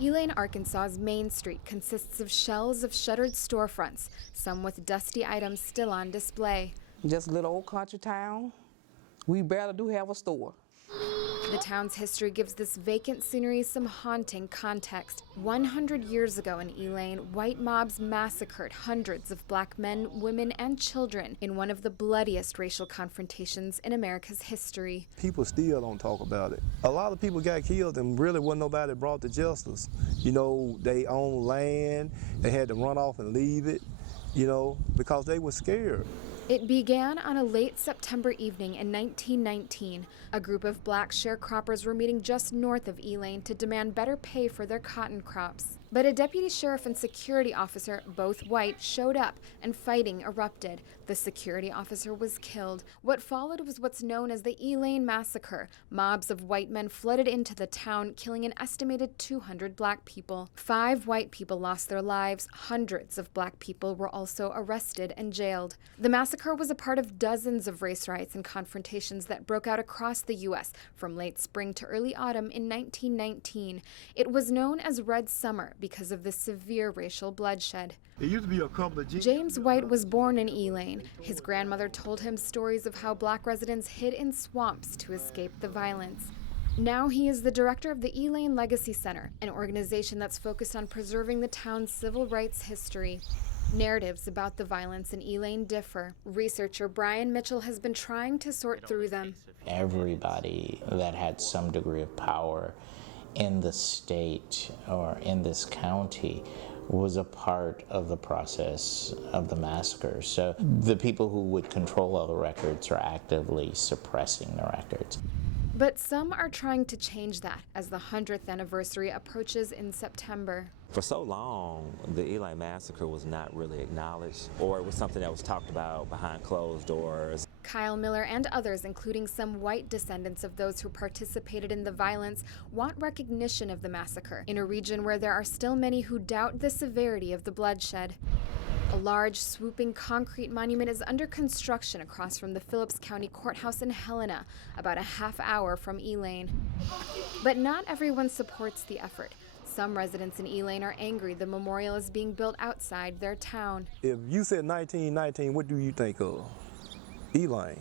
Elaine, Arkansas's Main Street consists of shells of shuttered storefronts, some with dusty items still on display. Just a little old country town. We barely do have a store. The town's history gives this vacant scenery some haunting context. 100 years ago in Elaine, white mobs massacred hundreds of black men, women, and children in one of the bloodiest racial confrontations in America's history. People still don't talk about it. A lot of people got killed and really wasn't nobody brought to justice. You know, they owned land, they had to run off and leave it, you know, because they were scared. It began on a late September evening in 1919. A group of black sharecroppers were meeting just north of Elaine to demand better pay for their cotton crops. But a deputy sheriff and security officer, both white, showed up and fighting erupted. The security officer was killed. What followed was what's known as the Elaine massacre. Mobs of white men flooded into the town, killing an estimated 200 black people. 5 white people lost their lives. Hundreds of black people were also arrested and jailed. The massacre was a part of dozens of race riots and confrontations that broke out across the U.S. from late spring to early autumn in 1919. It was known as Red Summer because of the severe racial bloodshed. It used to be a couple of James White was born in Elaine. His grandmother told him stories of how black residents hid in swamps to escape the violence. Now he is the director of the Elaine Legacy Center, an organization that's focused on preserving the town's civil rights history. Narratives about the violence in Elaine differ. Researcher Brian Mitchell has been trying to sort through them. Everybody that had some degree of power in the state or in this county was a part of the process of the massacre. So the people who would control all the records are actively suppressing the records. But some are trying to change that as the 100th anniversary approaches in September. For so long, the Elaine massacre was not really acknowledged, or it was something that was talked about behind closed doors. Kyle Miller and others, including some white descendants of those who participated in the violence, want recognition of the massacre in a region where there are still many who doubt the severity of the bloodshed. A large, swooping concrete monument is under construction across from the Phillips County Courthouse in Helena, about a half hour from Elaine. But not everyone supports the effort. Some residents in Elaine are angry the memorial is being built outside their town. If you said 1919, what do you think of? Elaine.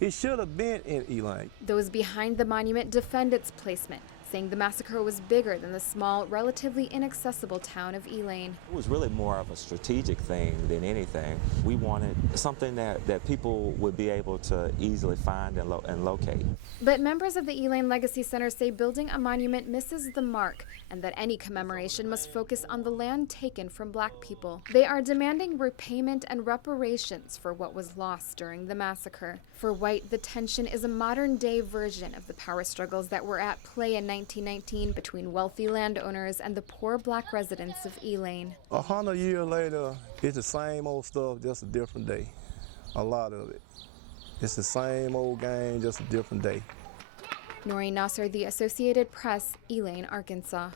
It should have been in Elaine. Those behind the monument defend its placement, saying the massacre was bigger than the small, relatively inaccessible town of Elaine. It was really more of a strategic thing than anything. We wanted something that people would be able to easily find and locate. But members of the Elaine Legacy Center say building a monument misses the mark and that any commemoration must focus on the land taken from black people. They are demanding repayment and reparations for what was lost during the massacre. For White, the tension is a modern-day version of the power struggles that were at play in 1919 between wealthy landowners and the poor black residents of Elaine. 100 years later, it's the same old stuff, just a different day. A lot of it. It's the same old game, just a different day. Noreen Nasser, The Associated Press, Elaine, Arkansas.